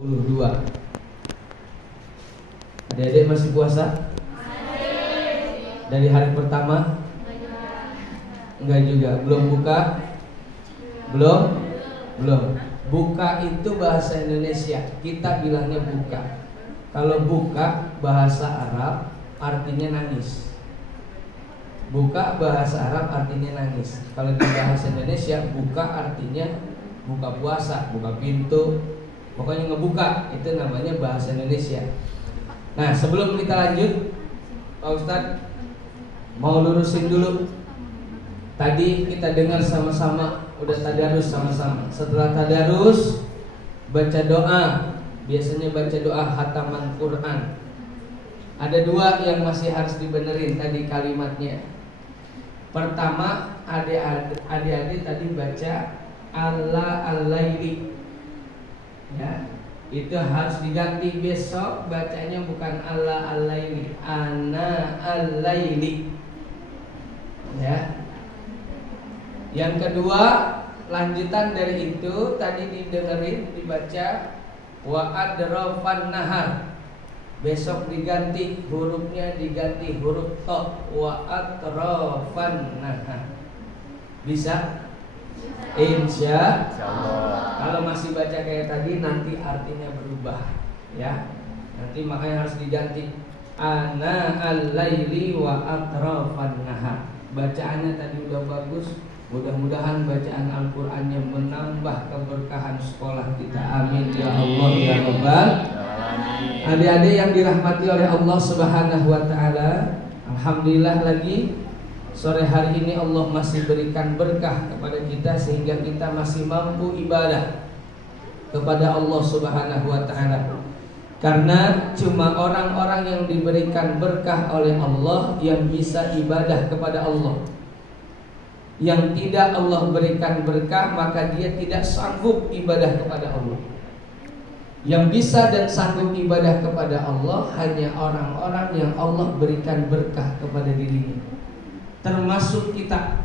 22. Adik-adik masih puasa? Dari hari pertama? Enggak juga. Belum buka? Belum? Buka itu bahasa Indonesia, kita bilangnya buka. Kalau buka bahasa Arab artinya nangis. Buka bahasa Arab artinya nangis. Kalau di bahasa Indonesia buka artinya buka puasa, buka pintu, pokoknya ngebuka, itu namanya bahasa Indonesia. Nah, sebelum kita lanjut, Pak Ustadz mau lurusin dulu. Tadi kita dengar sama-sama, udah tadarus sama-sama. Setelah tadarus, baca doa. Biasanya baca doa khataman Quran. Ada dua yang masih harus dibenerin tadi kalimatnya. Pertama, adik-adik tadi baca al-laili. Ya, itu harus diganti besok bacanya bukan al-laili, ana al-laili. Ya. Yang kedua, lanjutan dari itu tadi didengerin dibaca wa adrafan nahar. Besok diganti hurufnya, diganti huruf to, wa adrafan nahar. Bisa? Insya Allah. Kalau masih baca kayak tadi nanti artinya berubah, ya. Nanti makanya harus diganti ana al-laili wa atrafan nahar. Bacaannya tadi udah bagus. Mudah-mudahan bacaan Al-Qur'annya menambah keberkahan sekolah kita. Amin ya Allah ya Rabbal alamin. Adik-adik yang dirahmati oleh Allah Subhanahu wa taala, alhamdulillah lagi sore hari ini Allah masih berikan berkah kepada kita sehingga kita masih mampu ibadah kepada Allah Subhanahu wa taala. Karena cuma orang-orang yang diberikan berkah oleh Allah yang bisa ibadah kepada Allah. Yang tidak Allah berikan berkah maka dia tidak sanggup ibadah kepada Allah. Yang bisa dan sanggup ibadah kepada Allah hanya orang-orang yang Allah berikan berkah kepada dirinya. Termasuk kita.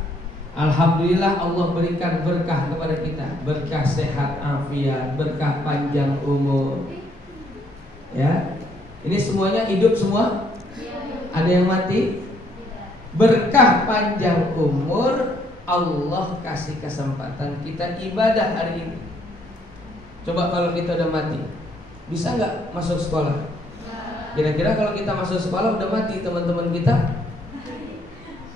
Alhamdulillah Allah berikan berkah kepada kita. Berkah sehat afiat, berkah panjang umur. Ya. Ini semuanya hidup semua? Ada yang mati? Berkah panjang umur, Allah kasih kesempatan kita ibadah hari ini. Coba kalau kita udah mati, bisa nggak masuk sekolah? Kira-kira kalau kita masuk sekolah udah mati, teman-teman kita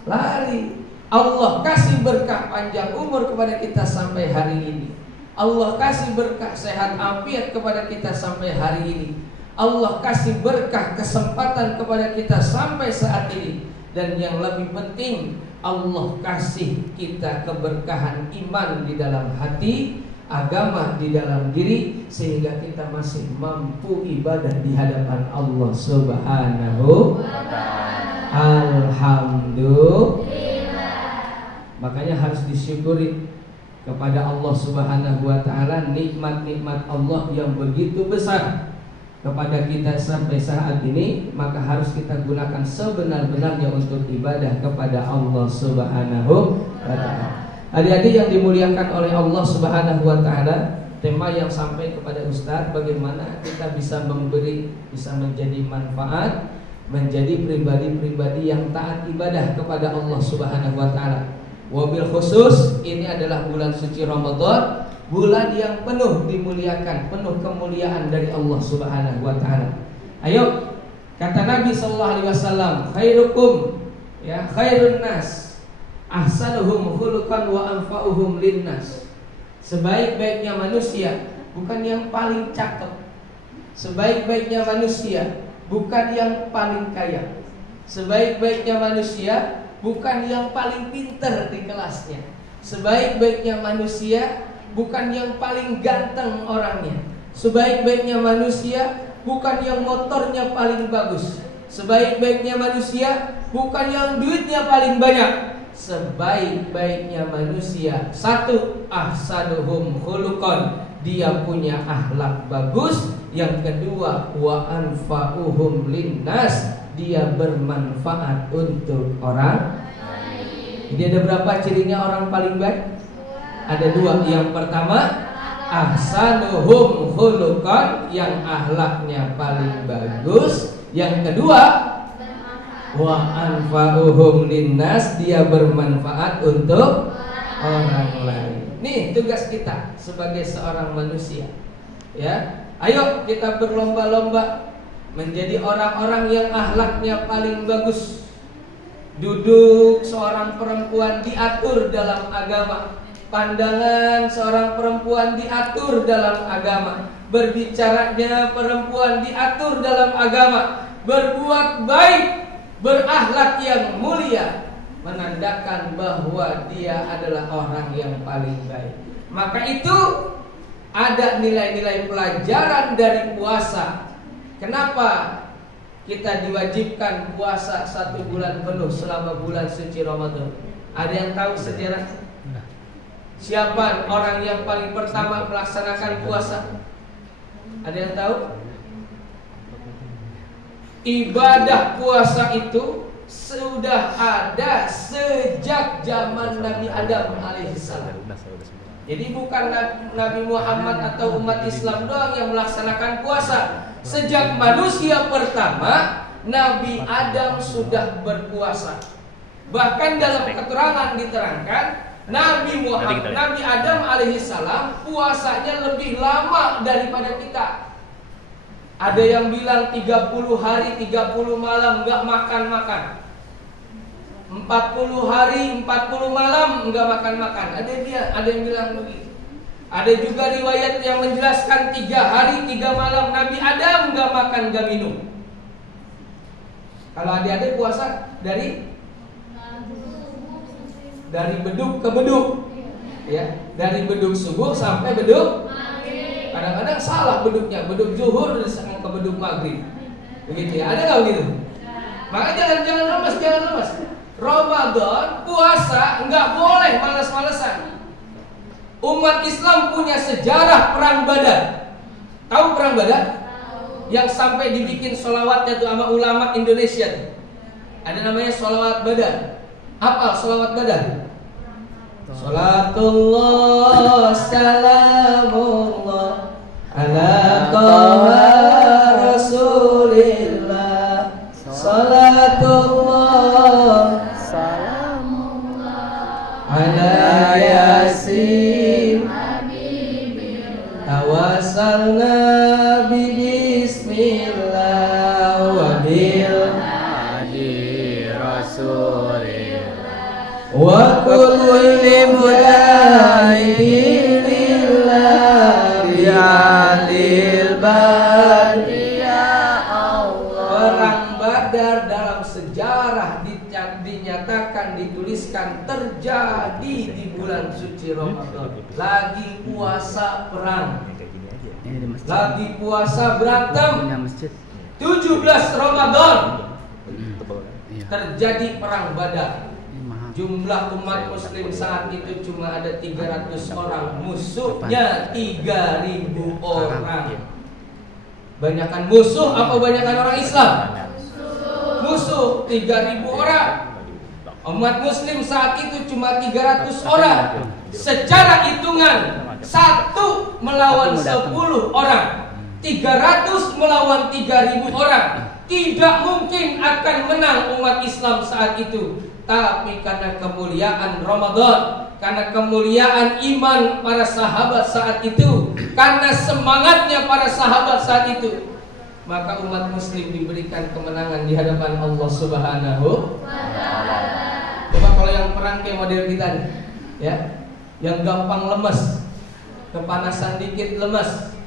lari. Allah kasih berkah panjang umur kepada kita sampai hari ini. Allah kasih berkah sehat afiat kepada kita sampai hari ini. Allah kasih berkah kesempatan kepada kita sampai saat ini. Dan yang lebih penting, Allah kasih kita keberkahan iman di dalam hati, agama di dalam diri, sehingga kita masih mampu ibadah di hadapan Allah Subhanahu wa ta'ala. Alhamdulillah. Makanya harus disyukuri kepada Allah Subhanahu wa ta'ala nikmat-nikmat Allah yang begitu besar kepada kita sampai saat ini, maka harus kita gunakan sebenar-benarnya untuk ibadah kepada Allah Subhanahu wa ta'ala. Adik-adik yang dimuliakan oleh Allah Subhanahu wa ta'ala, tema yang sampai kepada Ustaz, bagaimana kita bisa memberi, bisa menjadi manfaat, menjadi pribadi-pribadi yang taat ibadah kepada Allah Subhanahu wa ta'ala. Wabil khusus ini adalah bulan suci Ramadan, bulan yang penuh dimuliakan, penuh kemuliaan dari Allah Subhanahu wa ta'ala. Ayo, kata Nabi sallallahu alaihi wasallam, khairukum ya khairun nas ahsanuhum khuluqan wa anfa'uhum linnas. Sebaik-baiknya manusia bukan yang paling cakep. Sebaik-baiknya manusia bukan yang paling kaya. Sebaik-baiknya manusia bukan yang paling pintar di kelasnya. Sebaik-baiknya manusia bukan yang paling ganteng orangnya. Sebaik-baiknya manusia bukan yang motornya paling bagus. Sebaik-baiknya manusia bukan yang duitnya paling banyak. Sebaik-baiknya manusia, satu, ahsanuhum khuluqan, dia punya akhlak bagus. Yang kedua, wa anfa'uhum linnas, dia bermanfaat untuk orang. Jadi ada berapa cirinya orang paling baik? Ada dua. Yang pertama, ahsanuhum khuluqan, yang akhlaknya paling bagus. Yang kedua, wa anfa'uhum linnas, dia bermanfaat untuk orang lain. Nih tugas kita sebagai seorang manusia. Ya, ayo kita berlomba-lomba menjadi orang-orang yang akhlaknya paling bagus. Duduk seorang perempuan diatur dalam agama, pandangan seorang perempuan diatur dalam agama, berbicaranya perempuan diatur dalam agama, berbuat baik, berakhlak yang mulia, menandakan bahwa dia adalah orang yang paling baik. Maka itu ada nilai-nilai pelajaran dari puasa. Kenapa kita diwajibkan puasa 1 bulan penuh selama bulan suci Ramadan? Ada yang tahu sejarah? Siapa orang yang paling pertama melaksanakan puasa? Ada yang tahu? Ibadah puasa itu sudah ada sejak zaman Nabi Adam alaihissalam. Jadi bukan Nabi Muhammad atau umat Islam doang yang melaksanakan puasa. Sejak manusia pertama, Nabi Adam sudah berpuasa. Bahkan dalam keterangan diterangkan, Nabi Adam alaihissalam puasanya lebih lama daripada kita. Ada yang bilang 30 hari 30 malam nggak makan-makan, 40 hari 40 malam nggak makan-makan. Ada yang bilang begitu. Ada juga riwayat yang menjelaskan 3 hari 3 malam Nabi Adam nggak makan nggak minum. Kalau adik-adik puasa dari beduk ke beduk, ya, dari beduk subuh sampai beduk maghrib. Kadang-kadang salah beduknya, beduk zuhur ke beduk maghrib, begitu ya. Ada nggak begitu? Makanya jangan lemas. Ramadan puasa nggak boleh malas-malesan. Umat Islam punya sejarah perang Badar. Tahu perang Badar? Yang sampai dibikin sholawatnya tuh sama ulama Indonesia tuh. Ada namanya sholawat Badar. Apa sholawat Badar? Salatullah salamullah ala toha rasulillah. Salatullah salamullah ala yasin tawassalna bismillah wa bil hadi rasulillah wa kulli mujahidin lillah bi'adil bari ya Allah. Perang Badar dalam sejarah dinyatakan, dituliskan terjadi di bulan suci Ramadan. Lagi puasa perang, lagi puasa berantem. 17 Ramadan terjadi perang Badar. Jumlah umat muslim saat itu cuma ada 300 orang, musuhnya 3.000 orang. Banyakan musuh apa banyakan orang Islam? Musuh 3.000 orang. Umat muslim saat itu cuma 300 orang. Secara hitungan 1 melawan 10 orang, 300 melawan 3.000 orang. Tidak mungkin akan menang umat Islam saat itu. Tapi karena kemuliaan Ramadan, karena kemuliaan iman para sahabat saat itu, karena semangatnya para sahabat saat itu, maka umat muslim diberikan kemenangan di hadapan Allah Subhanahu wa ta'ala. Coba kalau yang perang kayak model kita nih, ya, yang gampang lemes, kepanasan dikit lemes,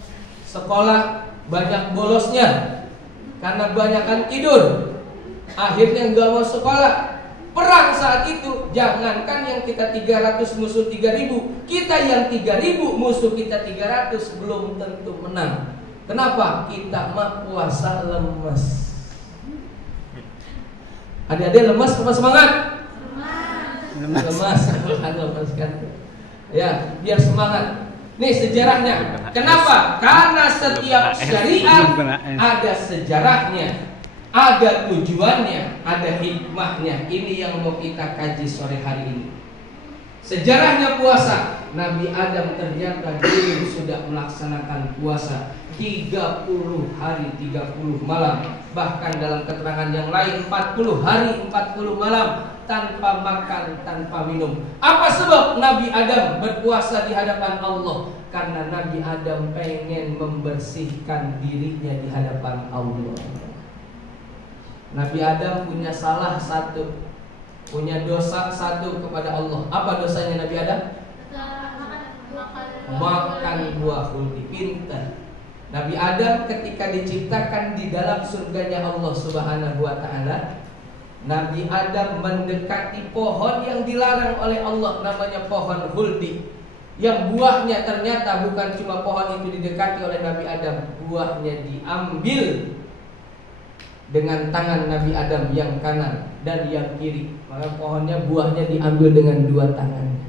sekolah banyak bolosnya karena banyakan tidur, akhirnya nggak mau sekolah. Perang saat itu, jangankan yang kita 300 musuh 3.000, kita yang 3.000 musuh kita 300 belum tentu menang. Kenapa? Kita mah puasa lemes. Adik-adik lemes apa semangat? Lemas. Ya, biar semangat. Nih sejarahnya. Kenapa? Karena setiap syariat ada sejarahnya, ada tujuannya, ada hikmahnya. Ini yang mau kita kaji sore hari ini. Sejarahnya puasa, Nabi Adam ternyata dulu sudah melaksanakan puasa 30 hari 30 malam. Bahkan dalam keterangan yang lain 40 hari 40 malam tanpa makan, tanpa minum. Apa sebab Nabi Adam berpuasa di hadapan Allah? Karena Nabi Adam pengen membersihkan dirinya di hadapan Allah. Nabi Adam punya salah satu, punya dosa satu kepada Allah. Apa dosanya Nabi Adam? Makan buah khuldi. Pintar. Nabi Adam ketika diciptakan di dalam surganya Allah Subhanahu wa ta'ala, Nabi Adam mendekati pohon yang dilarang oleh Allah, namanya pohon khuldi, yang buahnya ternyata bukan cuma pohon itu didekati oleh Nabi Adam, buahnya diambil dengan tangan Nabi Adam yang kanan dan yang kiri. Maka pohonnya, buahnya diambil dengan dua tangan.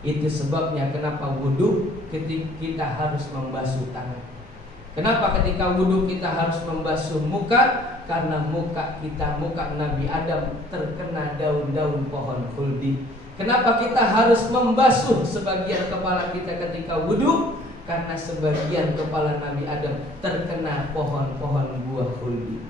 Itu sebabnya kenapa wudhu ketika kita harus membasuh tangan. Kenapa ketika wudhu kita harus membasuh muka? Karena muka kita, muka Nabi Adam terkena daun-daun pohon khuldi. Kenapa kita harus membasuh sebagian kepala kita ketika wudhu? Karena sebagian kepala Nabi Adam terkena pohon-pohon buah khuldi.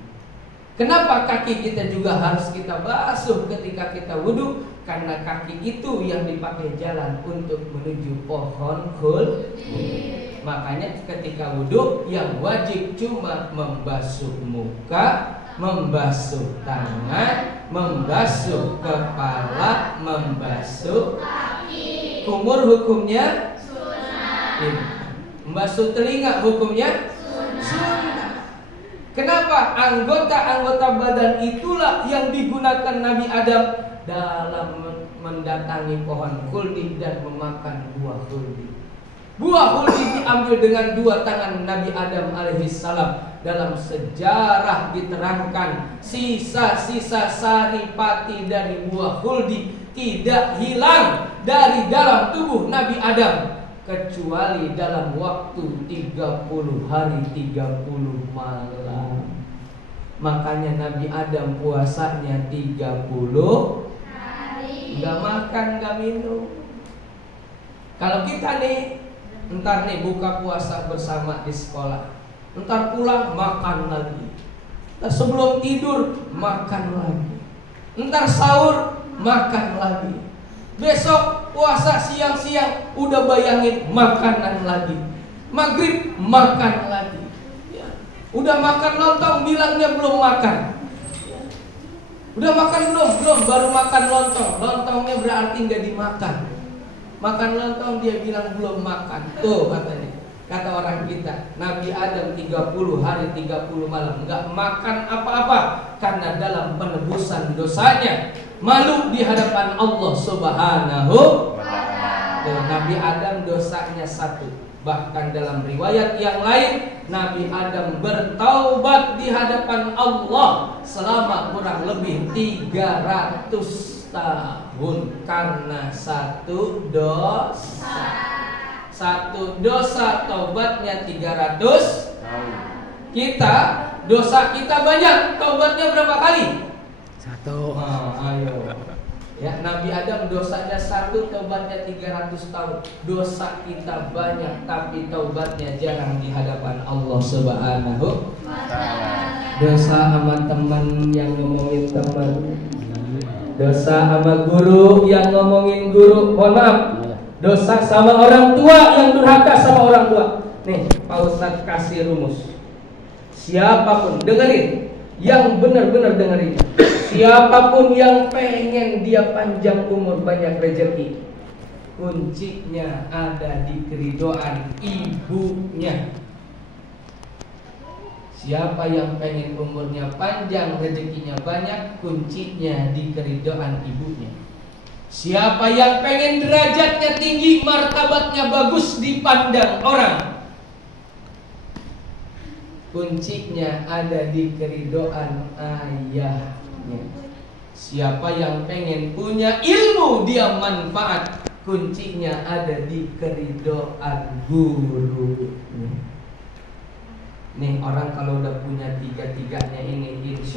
Kenapa kaki kita juga harus kita basuh ketika kita wudhu? Karena kaki itu yang dipakai jalan untuk menuju pohon khuldi. Makanya ketika wudhu yang wajib cuma membasuh muka, membasuh tangan, membasuh kepala, membasuh kaki. Kumur hukumnya sunnah. Membasuh telinga hukumnya sunnah. Kenapa? Anggota-anggota badan itulah yang digunakan Nabi Adam dalam mendatangi pohon khuldi dan memakan buah khuldi. Buah khuldi diambil dengan dua tangan Nabi Adam alaihissalam. Dalam sejarah diterangkan sisa-sisa saripati dari buah khuldi tidak hilang dari dalam tubuh Nabi Adam kecuali dalam waktu 30 hari 30 malam. Makanya Nabi Adam puasanya 30 hari. Gak makan, gak minum. Kalau kita nih, entar nih buka puasa bersama di sekolah, entar pulang makan lagi, entar sebelum tidur makan lagi, entar sahur makan lagi, besok puasa siang-siang udah bayangin makanan lagi, maghrib makan lagi, ya. Udah makan lontong bilangnya belum makan, ya. Udah makan belum baru makan lontong, lontongnya berarti nggak dimakan. Makan lontong dia bilang belum makan. Tuh katanya, kata orang kita, Nabi Adam 30 hari 30 malam nggak makan apa-apa karena dalam penebusan dosanya malu di hadapan Allah Subhanahu wa ta'ala. Nabi Adam dosanya satu. Bahkan dalam riwayat yang lain Nabi Adam bertaubat di hadapan Allah selama kurang lebih 300 tahun karena satu dosa. Satu dosa taubatnya 300 tahun. Kita dosa kita banyak, taubatnya berapa kali? Satu. Ayo. Ya, Nabi Adam dosanya satu, taubatnya 300 tahun. Dosa kita banyak tapi taubatnya jarang di hadapan Allah Subhanahu wa ta'ala. Dosa sama teman yang ngomongin teman, dosa sama guru yang ngomongin guru, mohon maaf. Dosa sama orang tua yang durhaka sama orang tua. Nih, Pak Ustadz kasih rumus. Siapapun, dengerin, yang benar-benar dengerin. Siapapun yang pengen dia panjang umur, banyak rezeki, kuncinya ada di keridoan ibunya. Siapa yang pengen umurnya panjang, rezekinya banyak, kuncinya di keridoan ibunya. Siapa yang pengen derajatnya tinggi, martabatnya bagus dipandang orang, kuncinya ada di keridoan ayahnya. Siapa yang pengen punya ilmu dia manfaat, kuncinya ada di keridoan guru. Nih orang kalau udah punya tiga-tiganya ini, insya